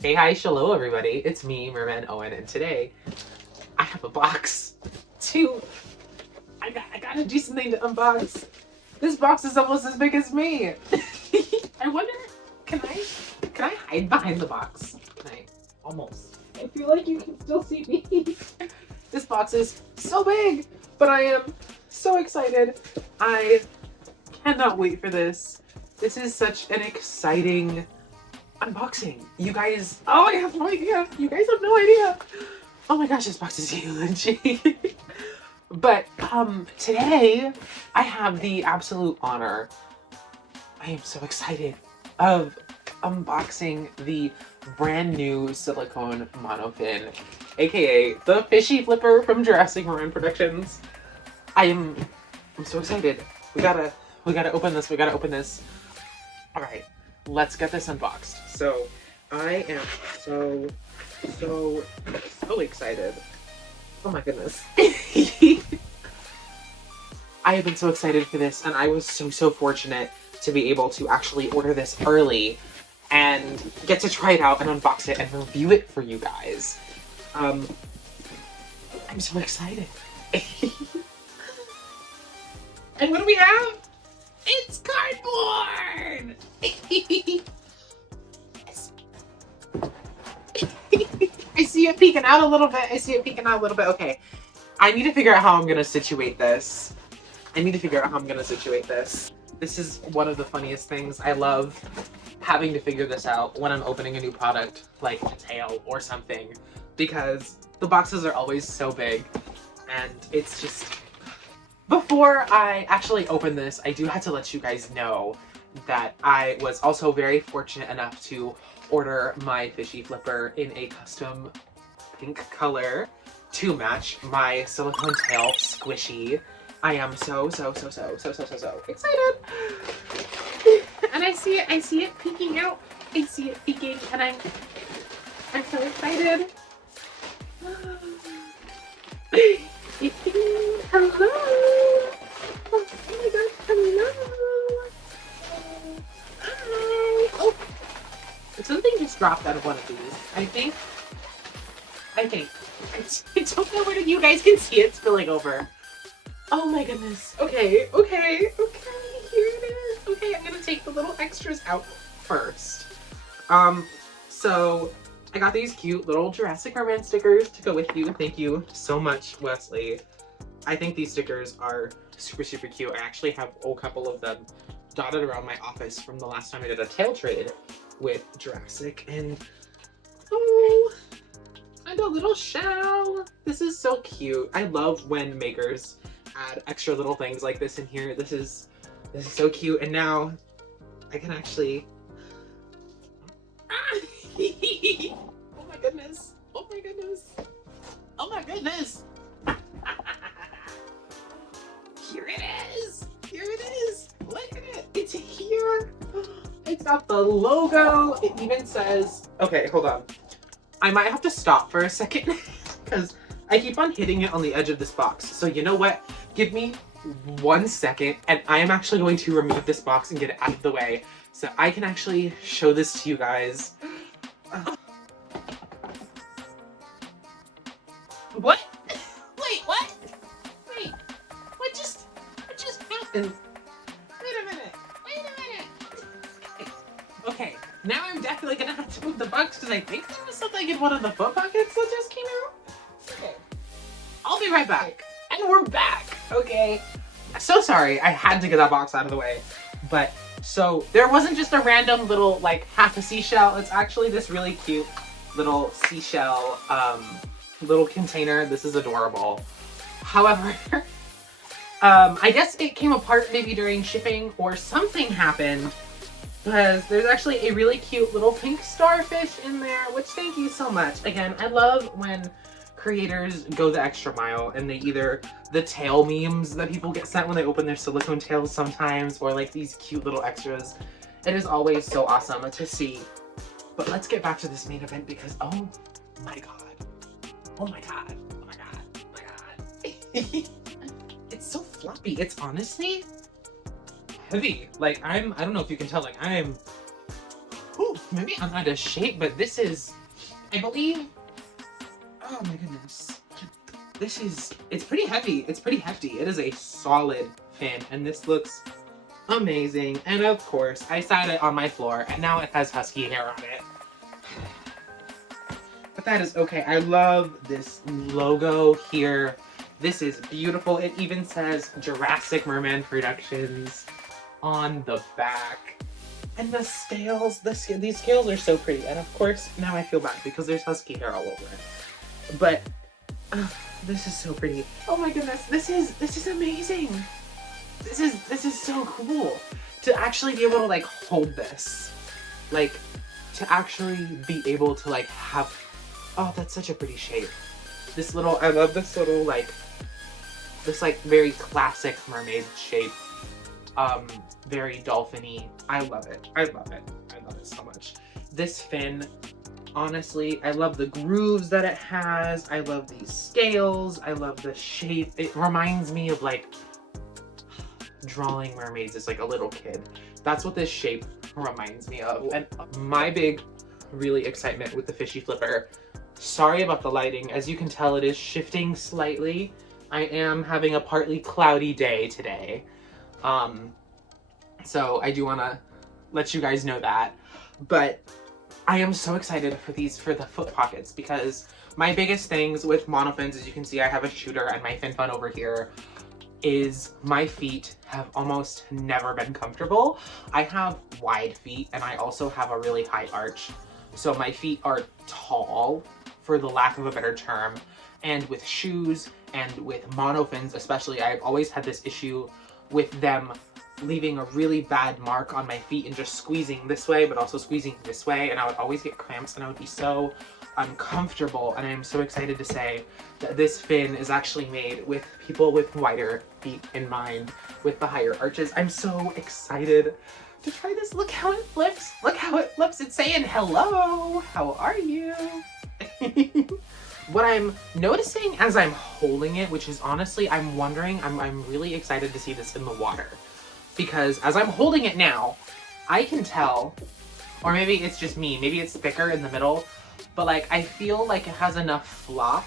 Hey, hi, shallow, everybody. It's me, Merman Owen, and today I have a box. I gotta do something to unbox. This box is almost as big as me. I wonder, can I hide behind the box? Can I? Almost. I feel like you can still see me. This box is so big, but I am so excited. I cannot wait for this. This is such an exciting unboxing. You guys, oh, I have no idea. You guys have no idea. Oh my gosh, this box is huge. But today I have the absolute honor. I am so excited of unboxing the brand new silicone monofin, aka the Fishy Flipper from Jurassic Merman Productions. I'm so excited. We gotta open this. We gotta open this. All right, let's get this unboxed. So I am so excited. Oh my goodness. I have been so excited for this, and I was so fortunate to be able to actually order this early and get to try it out and unbox it and review it for you guys. I'm so excited. And what do we have? It's cardboard! I see it peeking out a little bit. Okay, I need to figure out how I'm gonna situate this. This is one of the funniest things. I love having to figure this out when I'm opening a new product, like a tail or something, because the boxes are always so big, and it's just... Before I actually open this, I do have to let you guys know that I was also very fortunate enough to order my Fishy Flipper in a custom pink color to match my silicone tail squishy. I am so excited. And I see it peeking out. I see it peeking, and I'm so excited. Hello. Oh my gosh, hello. Hi. Oh, something just dropped out of one of these. I think. I don't know where you guys can see it spilling over. Oh my goodness. Okay. Here it is. Okay, I'm gonna take the little extras out first. So I got these cute little Jurassic Merman stickers to go with you. Thank you so much, Wesley. I think these stickers are super cute. I actually have a couple of them dotted around my office from the last time I did a tail trade with Jurassic, and oh, and a little shell. This is so cute. I love when makers add extra little things like this in here. This is so cute, and now I can actually... Oh my goodness. Here it is. Look at it. It's here. It's got the logo. It even says... Okay, hold on. I might have to stop for a second because I keep on hitting it on the edge of this box. So you know what? Give me 1 second, and I am actually going to remove this box and get it out of the way so I can actually show this to you guys. What? Wait, what? Wait, what just happened? Wait a minute. Okay, now I'm definitely gonna have to move the box because I think there was something in one of the foot pockets that just came out. Okay, I'll be right back. And we're back. Okay, so sorry, I had to get that box out of the way. But so there wasn't just a random little like half a seashell. It's actually this really cute little seashell little container. This is adorable. However, I guess it came apart maybe during shipping or something happened, because there's actually a really cute little pink starfish in there, which thank you so much. Again, I love when creators go the extra mile and they either the tail memes that people get sent when they open their silicone tails sometimes, or like these cute little extras. It is always so awesome to see. But let's get back to this main event because oh my god. It's so floppy. It's honestly heavy. Like I don't know if you can tell, like I'm... Whew. maybe I'm out of shape, but this is, I believe, oh my goodness. This is, it's pretty heavy. It's pretty hefty. It is a solid fin, and this looks amazing. And of course, I sat it on my floor, and now it has husky hair on it. But that is okay. I love this logo here. This is beautiful. It even says Jurassic Merman Productions on the back. And the scales, these scales are so pretty. And of course, now I feel bad because there's husky hair all over it. But this is so pretty. Oh my goodness, this is amazing. This is so cool to actually be able to like hold this. Like to actually be able to like have, oh, that's such a pretty shape. This little, I love this little like, this like very classic mermaid shape. Very dolphin-y. I love it. I love it. I love it so much. This fin, honestly, I love the grooves that it has. I love these scales. I love the shape. It reminds me of like drawing mermaids as like a little kid. That's what this shape reminds me of. And my big, really excitement with the Fishy Flipper. Sorry about the lighting. As you can tell, it is shifting slightly. I am having a partly cloudy day today. So I do want to let you guys know that. But I am so excited for these, for the foot pockets, because my biggest things with monofins, as you can see, I have a shooter and my fin fun over here, is my feet have almost never been comfortable. I have wide feet and I also have a really high arch. So my feet are tall, for the lack of a better term. And with shoes and with monofins especially, I've always had this issue with them leaving a really bad mark on my feet and just squeezing this way, but also squeezing this way. And I would always get cramps and I would be so uncomfortable. And I'm so excited to say that this fin is actually made with people with wider feet in mind, with the higher arches. I'm so excited to try this. Look how it flips. Look how it flips. It's saying, hello, how are you? What I'm noticing as I'm holding it, which is honestly, I'm wondering, I'm really excited to see this in the water. Because as I'm holding it now, I can tell, or maybe it's just me, maybe it's thicker in the middle, but like I feel like it has enough flop,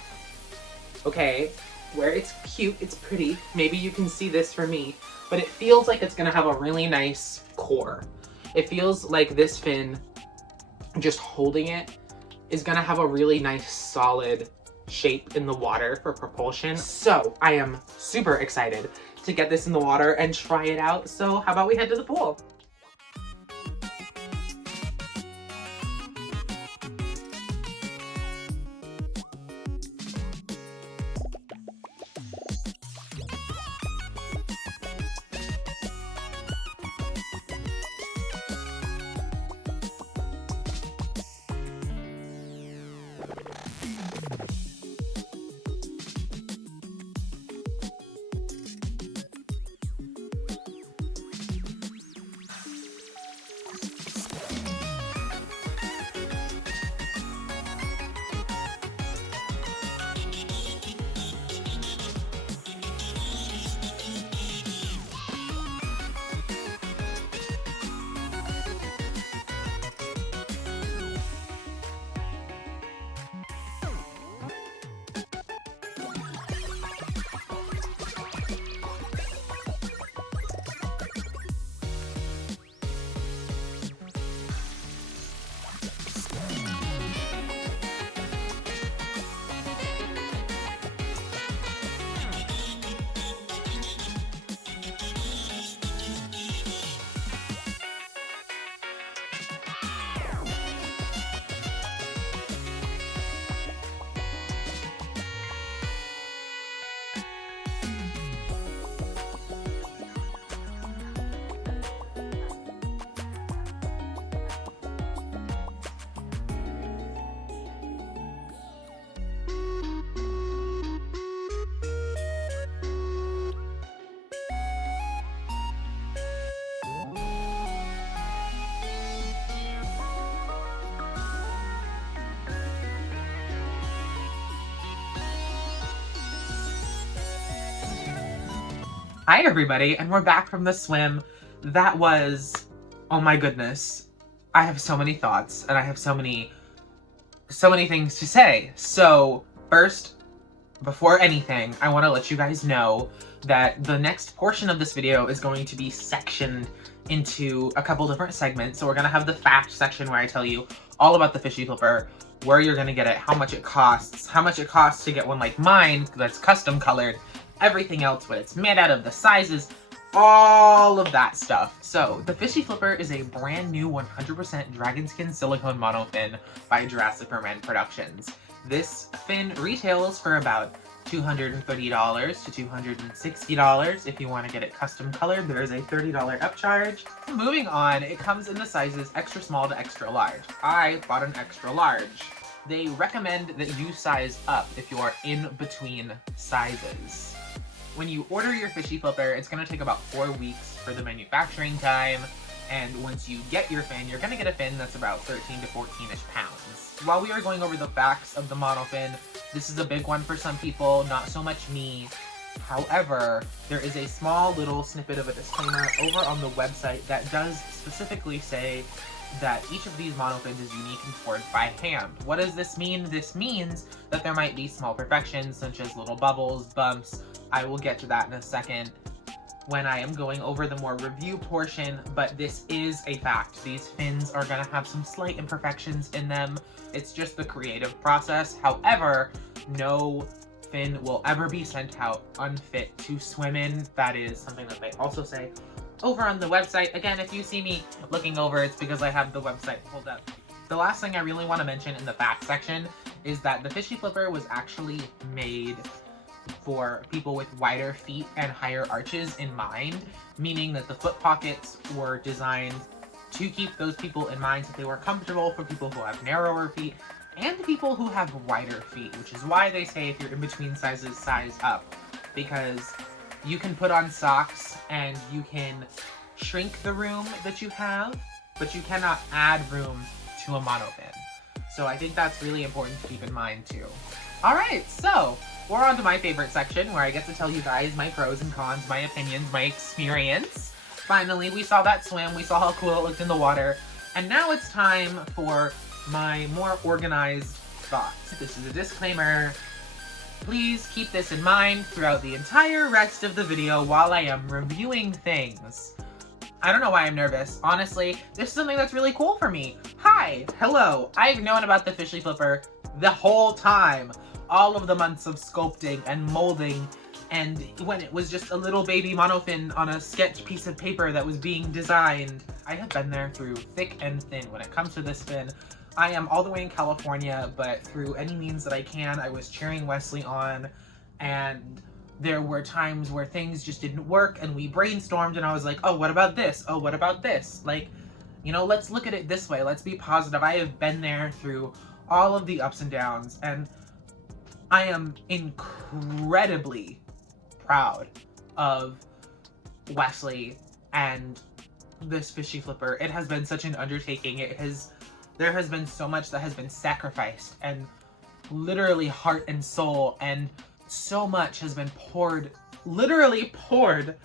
okay, where it's cute, it's pretty. Maybe you can see this for me, but it feels like it's gonna have a really nice core. It feels like this fin, just holding it, is gonna have a really nice solid shape in the water for propulsion. So I am super excited to get this in the water and try it out. So how about we head to the pool? Hi everybody, and we're back from the swim. That was, oh my goodness, I have so many thoughts and I have so many things to say. So first, before anything, I want to let you guys know that the next portion of this video is going to be sectioned into a couple different segments. So we're going to have the fact section where I tell you all about the Fishi Flipper, where you're going to get it, how much it costs to get one like mine that's custom colored, everything else, what it's made out of, the sizes, all of that stuff. So the Fishi Flipper is a brand new 100% dragon skin silicone monofin by Jurassic Merman Productions. This fin retails for about $230 to $260. If you want to get it custom colored, there is a $30 upcharge. Moving on, it comes in the sizes extra small to extra large. I bought an extra large. They recommend that you size up if you are in between sizes. When you order your Fishi Flipper, it's going to take about 4 weeks for the manufacturing time. And once you get your fin, you're going to get a fin that's about 13 to 14-ish pounds. While we are going over the facts of the monofin, this is a big one for some people, not so much me. However, there is a small little snippet of a disclaimer over on the website that does specifically say that each of these monofins is unique and poured by hand. What does this mean? This means that there might be small imperfections such as little bubbles, bumps. I will get to that in a second when I am going over the more review portion, but this is a fact. These fins are gonna have some slight imperfections in them. It's just the creative process. However, no fin will ever be sent out unfit to swim in. That is something that they also say over on the website. Again, if you see me looking over, it's because I have the website pulled up. The last thing I really want to mention in the fact section is that the Fishi Flipper was actually made for people with wider feet and higher arches in mind, meaning that the foot pockets were designed to keep those people in mind so they were comfortable for people who have narrower feet and people who have wider feet, which is why they say if you're in between sizes, size up, because you can put on socks and you can shrink the room that you have, but you cannot add room to a monofin. So I think that's really important to keep in mind too. Alright, so we're on to my favorite section where I get to tell you guys my pros and cons, my opinions, my experience. Finally, we saw that swim, we saw how cool it looked in the water, and now it's time for my more organized thoughts. This is a disclaimer. Please keep this in mind throughout the entire rest of the video while I am reviewing things. I don't know why I'm nervous. Honestly, this is something that's really cool for me. Hi, hello. I've known about the Fishi Flipper the whole time. All of the months of sculpting and molding, and when it was just a little baby monofin on a sketch piece of paper that was being designed. I have been there through thick and thin when it comes to this fin. I am all the way in California, but through any means that I can, I was cheering Wesley on, and there were times where things just didn't work, and we brainstormed, and I was like, oh, what about this? Oh, what about this? Like, you know, let's look at it this way. Let's be positive. I have been there through all of the ups and downs, and I am incredibly proud of Wesley and this Fishi Flipper. It has been such an undertaking. There has been so much that has been sacrificed, and literally heart and soul, and so much has been literally poured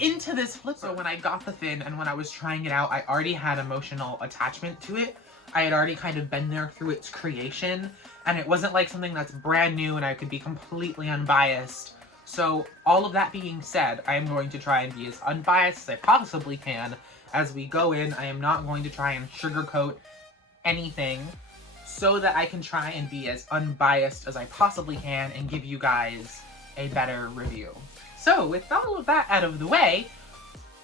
into this flipper. So when I got the fin and when I was trying it out, I already had emotional attachment to it. I had already kind of been there through its creation, and it wasn't like something that's brand new and I could be completely unbiased. So all of that being said, I am going to try and be as unbiased as I possibly can as we go in. I am not going to try and sugarcoat anything so that I can try and be as unbiased as I possibly can and give you guys a better review. So with all of that out of the way,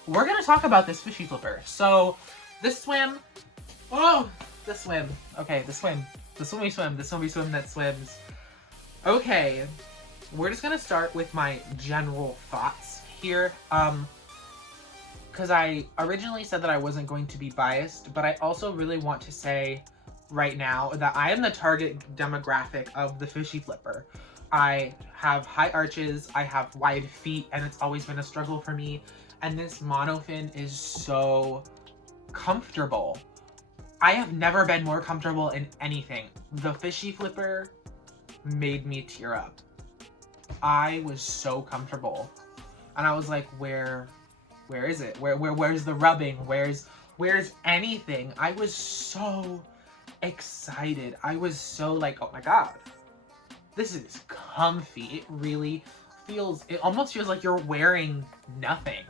we're going to talk about this Fishi Flipper. So this swim, the swim that swims. Okay, we're just gonna start with my general thoughts here, because I originally said that I wasn't going to be biased, but I also really want to say right now that I am the target demographic of the Fishi Flipper. I have high arches, I have wide feet, and it's always been a struggle for me, and this monofin is so comfortable. I have never been more comfortable in anything. The Fishi Flipper made me tear up. I was so comfortable. And I was like, where is it? Where's the rubbing? Where's wears anything. I was so excited. I was so like, oh my god, this is comfy. It really feels, it almost feels like you're wearing nothing.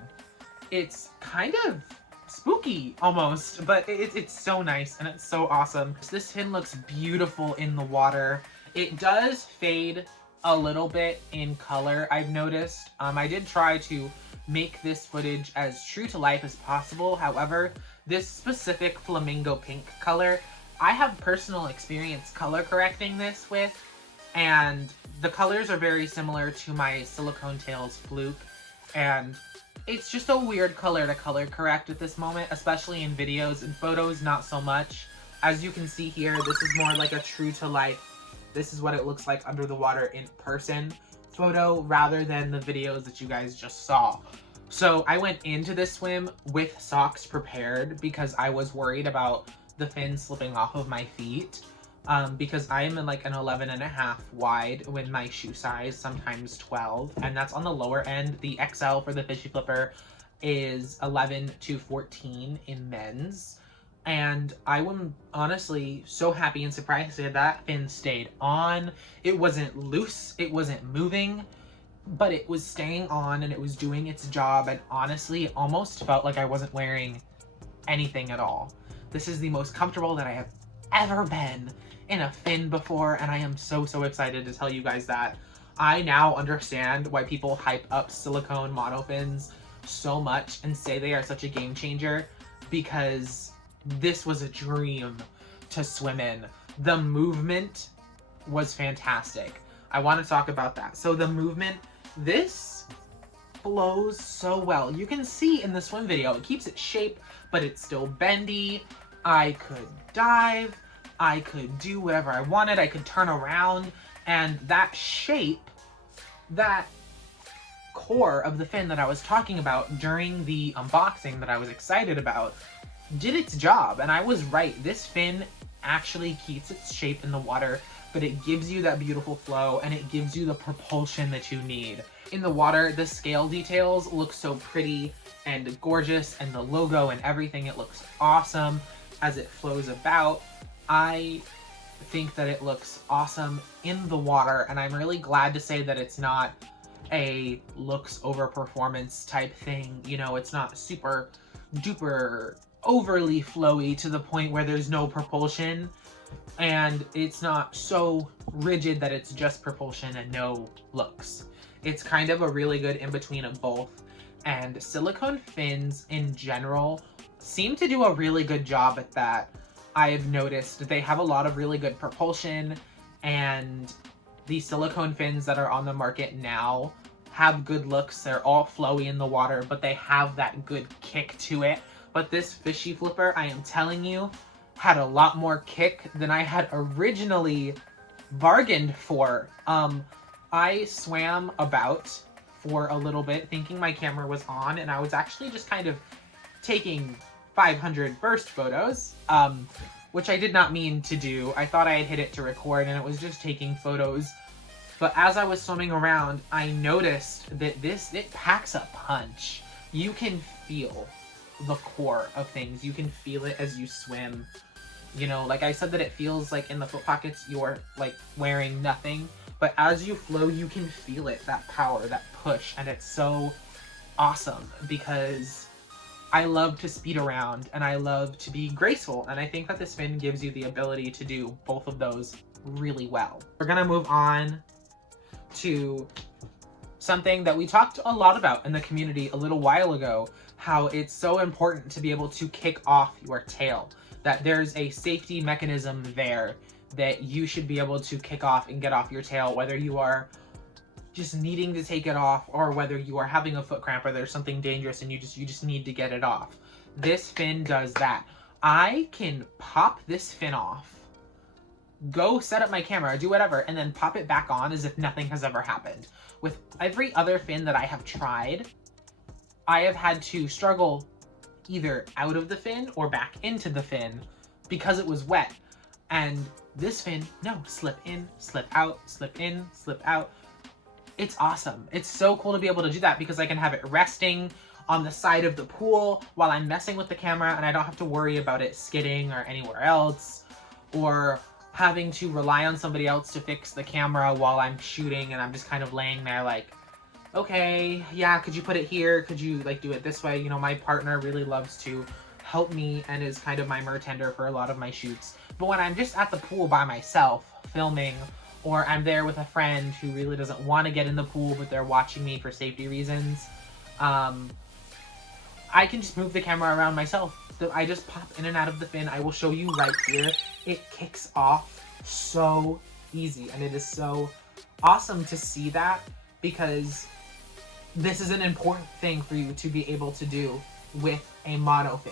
It's kind of spooky almost, but it's so nice and it's so awesome. This fin looks beautiful in the water. It does fade a little bit in color, I've noticed. I did try to make this footage as true to life as possible. However, this specific flamingo pink color, I have personal experience color correcting this with, and the colors are very similar to my Silicone Tails fluke, and it's just a weird color to color correct at this moment, especially in videos. In photos, not so much. As you can see here, this is more like a true to life, this is what it looks like under the water in person photo, rather than the videos that you guys just saw. So I went into this swim with socks prepared because I was worried about the fin slipping off of my feet. Because I am in like an 11.5 wide when my shoe size, sometimes 12, and that's on the lower end. The XL for the Fishy Flipper is 11 to 14 in men's. And I am honestly so happy and surprised that that fin stayed on. It wasn't loose, it wasn't moving, but it was staying on and it was doing its job. And honestly, it almost felt like I wasn't wearing anything at all. This is the most comfortable that I have ever been in a fin before, and I am so excited to tell you guys that. I now understand why people hype up silicone monofins so much and say they are such a game changer, because this was a dream to swim in. The movement was fantastic. I want to talk about that. So the movement, this flows so well. You can see in the swim video, it keeps its shape, but it's still bendy. I could dive, I could do whatever I wanted, I could turn around, and that shape, that core of the fin that I was talking about during the unboxing that I was excited about, did its job. And I was right. This fin actually keeps its shape in the water, but it gives you that beautiful flow and it gives you the propulsion that you need. In the water, the scale details look so pretty and gorgeous, and the logo and everything, it looks awesome as it flows about. I think that it looks awesome in the water, and I'm really glad to say that it's not a looks over performance type thing. You know, it's not super duper overly flowy to the point where there's no propulsion, and it's not so rigid that it's just propulsion and no looks. It's kind of a really good in-between of both, and silicone fins in general seem to do a really good job at that. I've noticed they have a lot of really good propulsion, and the silicone fins that are on the market now have good looks. They're all flowy in the water, but they have that good kick to it. But this Fishy Flipper, I am telling you, had a lot more kick than I had originally bargained for. I swam about for a little bit thinking my camera was on, and I was actually just kind of taking 500 burst photos, which I did not mean to do. I thought I had hit it to record and it was just taking photos. But as I was swimming around, I noticed that it packs a punch. You can feel the core of things. You can feel it as you swim. You know, like I said, that it feels like in the foot pockets you're like wearing nothing, but as you flow, you can feel it, that power, that push, and it's so awesome because I love to speed around and I love to be graceful, and I think that this fin gives you the ability to do both of those really well. We're gonna move on to something that we talked a lot about in the community a little while ago, how it's so important to be able to kick off your tail, that there's a safety mechanism there that you should be able to kick off and get off your tail, whether you are just needing to take it off or whether you are having a foot cramp or there's something dangerous and you just need to get it off. This fin does that. I can pop this fin off, go set up my camera, do whatever, and then pop it back on as if nothing has ever happened. With every other fin that I have tried, I have had to struggle either out of the fin or back into the fin because it was wet. And this fin, no, slip in, slip out, slip in, slip out. It's awesome. It's so cool to be able to do that because I can have it resting on the side of the pool while I'm messing with the camera, and I don't have to worry about it skidding or anywhere else, or having to rely on somebody else to fix the camera while I'm shooting and I'm just kind of laying there like, okay, yeah, could you put it here? Could you like do it this way? You know, my partner really loves to help me and is kind of my mertender for a lot of my shoots. But when I'm just at the pool by myself filming, or I'm there with a friend who really doesn't want to get in the pool but they're watching me for safety reasons, I can just move the camera around myself. So I just pop in and out of the fin. I will show you right here. It kicks off so easy, and it is so awesome to see that, because this is an important thing for you to be able to do with a monofin.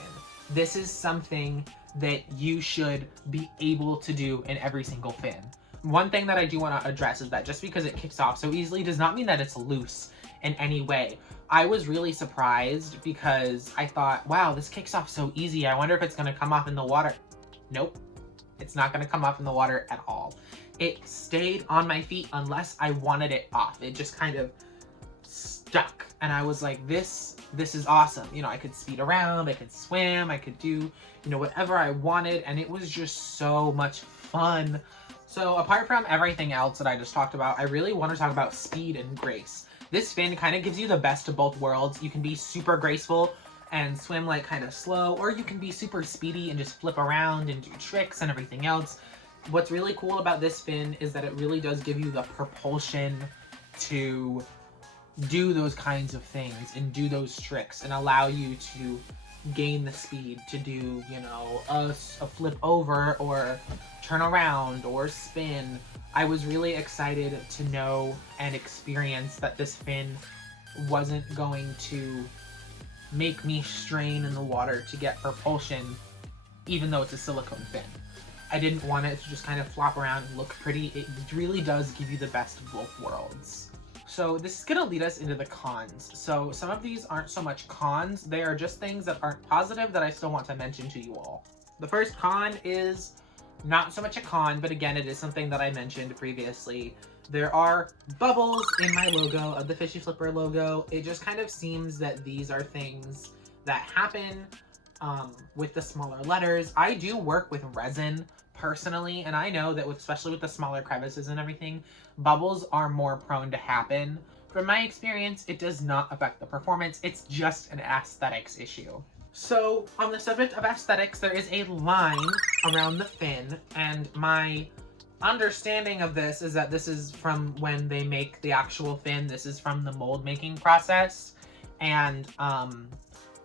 This is something that you should be able to do in every single fin. One thing that I do want to address is that just because it kicks off so easily does not mean that it's loose in any way. I was really surprised because I thought, wow, this kicks off so easy. I wonder if it's going to come off in the water. Nope. It's not going to come off in the water at all. It stayed on my feet unless I wanted it off. It just kind of stuck. And I was like, this is awesome. You know, I could speed around, I could swim, I could do, you know, whatever I wanted. And it was just so much fun. So apart from everything else that I just talked about, I really want to talk about speed and grace. This fin kind of gives you the best of both worlds. You can be super graceful and swim like kind of slow, or you can be super speedy and just flip around and do tricks and everything else. What's really cool about this fin is that it really does give you the propulsion to do those kinds of things and do those tricks and allow you to gain the speed to do, you know, a flip over or turn around or spin. I was really excited to know and experience that this fin wasn't going to make me strain in the water to get propulsion, even though it's a silicone fin. I didn't want it to just kind of flop around and look pretty. It really does give you the best of both worlds. So this is gonna lead us into the cons. So some of these aren't so much cons, they are just things that aren't positive that I still want to mention to you all. The first con is not so much a con, but again, it is something that I mentioned previously. There are bubbles in my logo, of the Fishy Flipper logo. It just kind of seems that these are things that happen with the smaller letters. I do work with resin personally, and I know that especially with the smaller crevices and everything, bubbles are more prone to happen. From my experience, it does not affect the performance. It's just an aesthetics issue. So on the subject of aesthetics, there is a line around the fin, and my understanding of this is that this is from when they make the actual fin. This is from the mold making process, and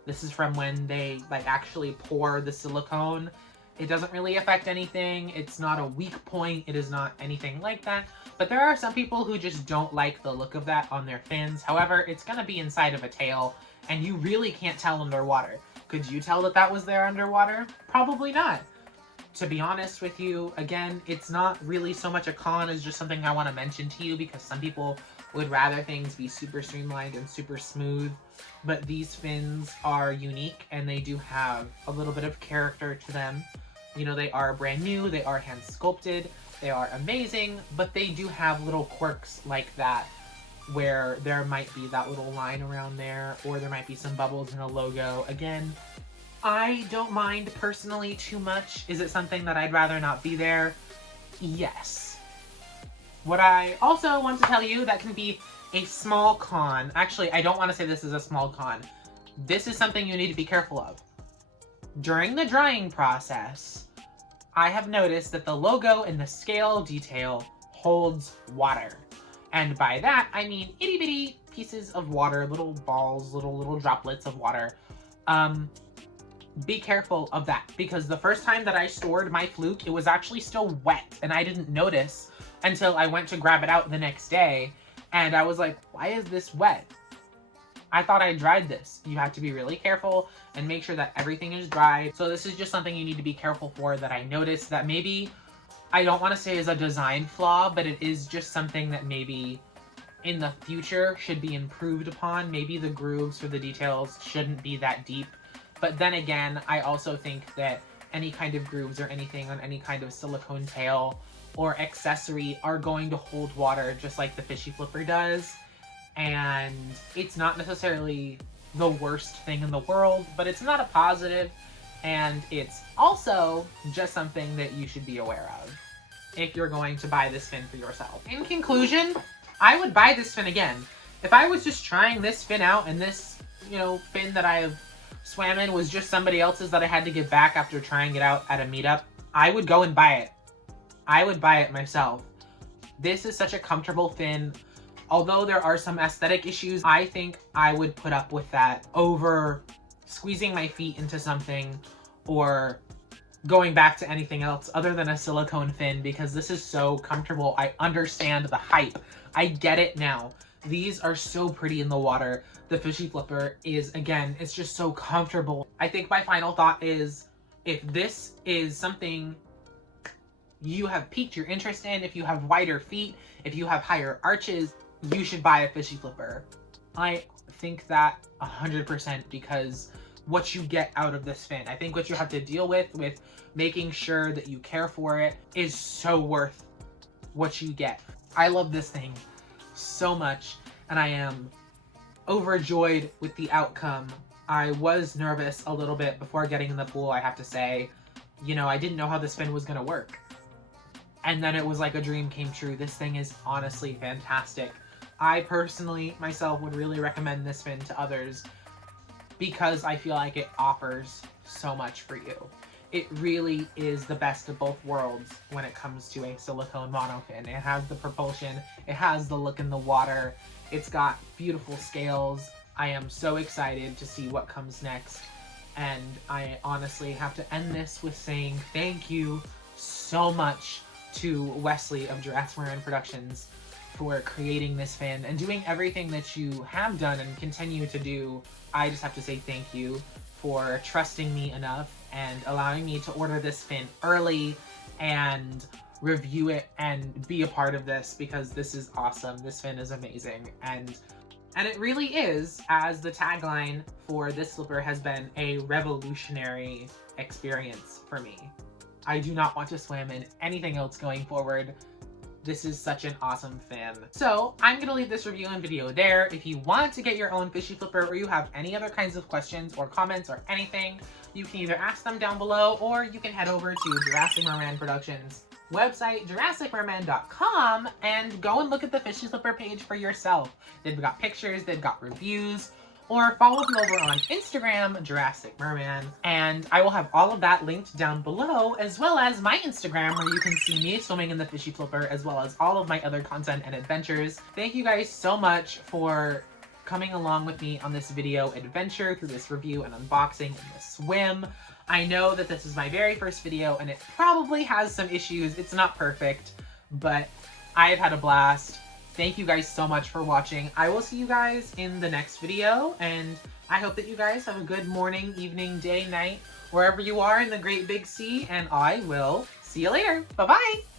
this is from when they like actually pour the silicone. It doesn't really affect anything. It's not a weak point. It is not anything like that. But there are some people who just don't like the look of that on their fins. However, it's gonna be inside of a tail, and you really can't tell underwater. Could you tell that that was there underwater? Probably not. To be honest with you, again, it's not really so much a con as just something I want to mention to you, because some people would rather things be super streamlined and super smooth. But these fins are unique, and they do have a little bit of character to them. You know, they are brand new, they are hand sculpted, they are amazing, but they do have little quirks like that, where there might be that little line around there, or there might be some bubbles in a logo. Again, I don't mind personally too much. Is it something that I'd rather not be there? Yes. What I also want to tell you that can be a small con, actually I don't want to say this is a small con. This is something you need to be careful of. During the drying process, I have noticed that the logo and the scale detail holds water. And by that, I mean itty bitty pieces of water, little balls, little droplets of water. Be careful of that, because the first time that I stored my fluke, it was actually still wet, and I didn't notice until I went to grab it out the next day, and I was like, why is this wet? I thought I dried this. You have to be really careful and make sure that everything is dry. So this is just something you need to be careful for, that I noticed that maybe, I don't want to say is a design flaw, but it is just something that maybe in the future should be improved upon. Maybe the grooves for the details shouldn't be that deep. But then again, I also think that any kind of grooves or anything on any kind of silicone tail or accessory are going to hold water just like the Fishy Flipper does. And it's not necessarily the worst thing in the world, but it's not a positive, and it's also just something that you should be aware of if you're going to buy this fin for yourself. In conclusion, I would buy this fin again. If I was just trying this fin out and this, you know, fin that I have swam in was just somebody else's that I had to give back after trying it out at a meetup, I would go and buy it. I would buy it myself. This is such a comfortable fin. Although there are some aesthetic issues, I think I would put up with that over squeezing my feet into something or going back to anything else other than a silicone fin, because this is so comfortable. I understand the hype. I get it now. These are so pretty in the water. The Fishy Flipper is, again, it's just so comfortable. I think my final thought is, if this is something you have piqued your interest in, if you have wider feet, if you have higher arches, you should buy a Fishy Flipper. I think that 100%, because what you get out of this fin, I think what you have to deal with making sure that you care for it, is so worth what you get. I love this thing so much, and I am overjoyed with the outcome. I was nervous a little bit before getting in the pool, I have to say. You know, I didn't know how this fin was gonna work. And then it was like a dream came true. This thing is honestly fantastic. I personally, myself, would really recommend this fin to others because I feel like it offers so much for you. It really is the best of both worlds when it comes to a silicone monofin. It has the propulsion, it has the look in the water, it's got beautiful scales. I am so excited to see what comes next. And I honestly have to end this with saying thank you so much to Wesley of Jurassic Merman Productions for creating this fin and doing everything that you have done and continue to do. I just have to say thank you for trusting me enough and allowing me to order this fin early and review it and be a part of this, because this is awesome. This fin is amazing. And it really is, as the tagline for this slipper has been, a revolutionary experience for me. I do not want to swim in anything else going forward. This is such an awesome fin. So I'm gonna leave this review and video there. If you want to get your own Fishy Flipper, or you have any other kinds of questions or comments or anything, you can either ask them down below, or you can head over to Jurassic Merman Productions website, jurassicmerman.com, and go and look at the Fishy Flipper page for yourself. They've got pictures, they've got reviews, or follow them over on Instagram, Jurassic Merman, and I will have all of that linked down below, as well as my Instagram, where you can see me swimming in the Fishy Flipper, as well as all of my other content and adventures. Thank you guys so much for coming along with me on this video adventure through this review and unboxing and this swim. I know that this is my very first video, and it probably has some issues. It's not perfect, but I have had a blast. Thank you guys so much for watching. I will see you guys in the next video, and I hope that you guys have a good morning, evening, day, night, wherever you are in the great big sea, and I will see you later. Bye-bye!